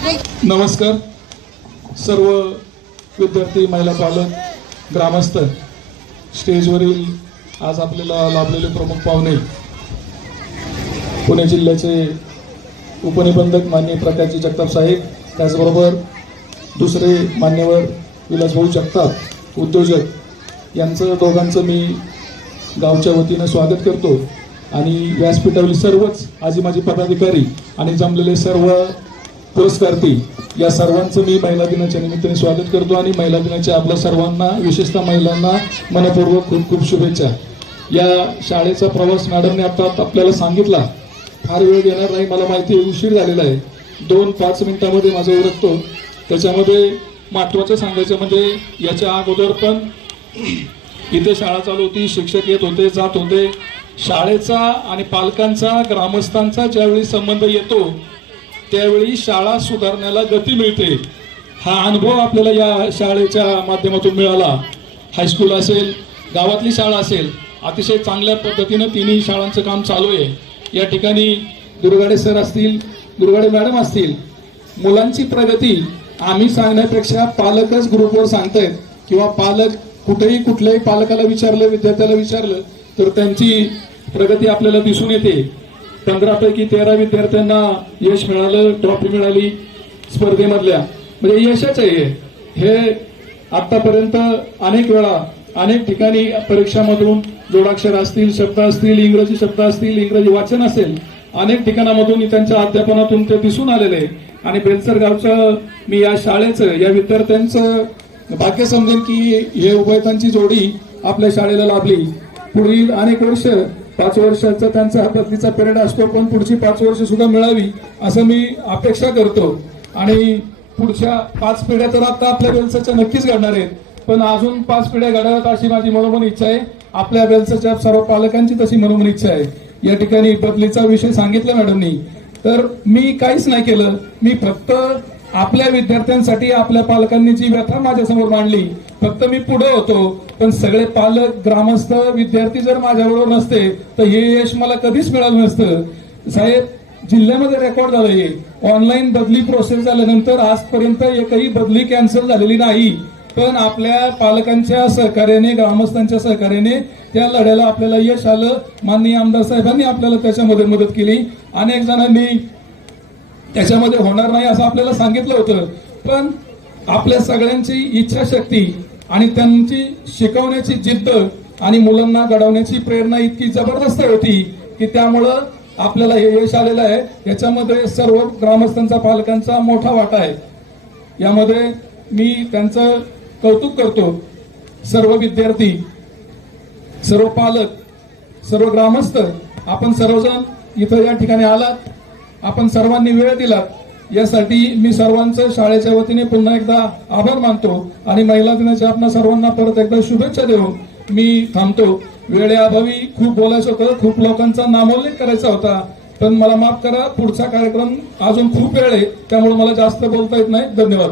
नमस्कार सर्व विद्यार्थी, महिला, पालक, ग्रामस्थ, स्टेजवरील आज आपल्याला लाभलेले प्रमुख पाहुणे, पुणे जिल्ह्याचे उपनिबंधक माननीय प्रकाशजी जगताप साहेब, त्याचबरोबर दुसरे मान्यवर विलासभाऊ जगताप उद्योजक, यांचं दोघांचं मी गावच्या वतीनं स्वागत करतो. आणि व्यासपीठावरील सर्वच आजी माजी पदाधिकारी आणि जमलेले सर्व पुरस्कार्थी या सर्वांचं मी महिला दिनाच्या निमित्ताने स्वागत करतो. आणि महिला दिनाच्या आपल्या सर्वांना, विशेषतः महिलांना मनपूर्वक खूप खूप शुभेच्छा. या शाळेचा प्रवास मॅडमने आता आपल्याला सांगितला, फार वेळ घेणार नाही, मला माहिती आहे उशीर झालेला आहे, 2-5 मिनिटांमध्ये माझा उरकतो. त्याच्यामध्ये महत्त्वाचं सांगायचं म्हणजे याच्या अगोदर पण इथे शाळा चालू होती, शिक्षक येत होते, जात होते. शाळेचा आणि पालकांचा, ग्रामस्थांचा ज्यावेळी संबंध येतो त्यावेळी शाळा सुधारण्याला गती मिळते. हा अनुभव आपल्याला या शाळेच्या माध्यमातून मिळाला. हायस्कूल असेल, गावातली शाळा असेल, अतिशय चांगल्या पद्धतीनं तिन्ही शाळांचं काम चालू आहे. या ठिकाणी दुर्गाडे सर असतील, दुर्गाडे मॅडम असतील, मुलांची प्रगती आम्ही सांगण्यापेक्षा पालकच ग्रुपवर सांगतायत, किंवा पालक कुठल्याही पालकाला विचारलं, विद्यार्थ्याला विचारलं तर त्यांची प्रगती आपल्याला दिसून येते. 15 पैकी 13 विद्यार्थ्यांना यश मिळालं, ट्रॉफी मिळाली स्पर्धेमधल्या, म्हणजे यशच आहे हे. आतापर्यंत अनेक वेळा अनेक ठिकाणी परीक्षामधून जोडाक्षर असतील, शब्द असतील, इंग्रजी शब्द असतील, इंग्रजी वाचन असेल, अनेक ठिकाणामधून त्यांच्या अध्यापनातून ते दिसून आलेले. आणि बेलसर गावचं मी या शाळेचं, या विद्यार्थ्यांचं भाग्य समजेन की हे उभयतांची जोडी आपल्या शाळेला लाभली. पुढील अनेक वर्ष, 5 वर्षाचा त्यांचा बदलीचा पिरियड असतो, पण पुढची 5 वर्ष सुद्धा मिळावी असं मी अपेक्षा करतो. आणि पुढच्या 5 पिढ्या तर आता आपल्या बेलसरच्या नक्कीच घडणार आहेत, पण अजून 5 पिढ्या घडाव्यात अशी माझी मनोमन इच्छा आहे. आपल्या बेलसरच्या सर्व पालकांची तशी मनोमन इच्छा आहे. या ठिकाणी बदलीचा विषय सांगितला मॅडमनी, तर मी काहीच नाही केलं, मी फक्त आपल्या विद्यार्थ्यांसाठी आपल्या पालकांनी जी व्यथा माझ्यासमोर मांडली, फक्त मी पुढे होतो. पण सगळे पालक, ग्रामस्थ, विद्यार्थी जर माझ्याबरोबर नसते तर हे यश मला कधीच मिळालं नसतं. साहेब, जिल्ह्यामध्ये रेकॉर्ड झालंय, ऑनलाईन बदली प्रोसेस झाल्यानंतर आजपर्यंत एकही बदली कॅन्सल झालेली नाही. पण आपल्या पालकांच्या सहकार्याने, ग्रामस्थांच्या सहकार्याने त्या लढ्याला आपल्याला यश आलं. माननीय आमदार साहेबांनी आपल्याला त्याच्यामध्ये मदत केली. अनेक जणांनी त्याच्यामध्ये होणार नाही असं आपल्याला सांगितलं होतं, पण आपल्या सगळ्यांची इच्छाशक्ती आणि त्यांची शिकवण्याची जिद्द आणि मुलांना घडवण्याची प्रेरणा इतकी जबरदस्त होती की त्यामुळं आपल्याला हे यश आलेलं आहे. याच्यामध्ये सर्व ग्रामस्थांचा, पालकांचा मोठा वाटा आहे. यामध्ये मी त्यांचं कौतुक करतो. सर्व विद्यार्थी, सर्व पालक, सर्व ग्रामस्थ, आपण सर्वजण इथं या ठिकाणी आलात, आपण सर्वांनी वेळ दिलात, यासाठी मी सर्वांचं शाळेच्या वतीने पुन्हा एकदा आभार मानतो. आणि महिला दिनाच्या आपण सर्वांना परत एकदा शुभेच्छा देऊन मी थांबतो. वेळेअभावी खूप बोलायचं होतं, खूप लोकांचा नामोल्लेख करायचा होता, पण मला माफ करा, पुढचा कार्यक्रम अजून खूप वेळ आहे, त्यामुळे मला जास्त बोलता येत नाही. धन्यवाद.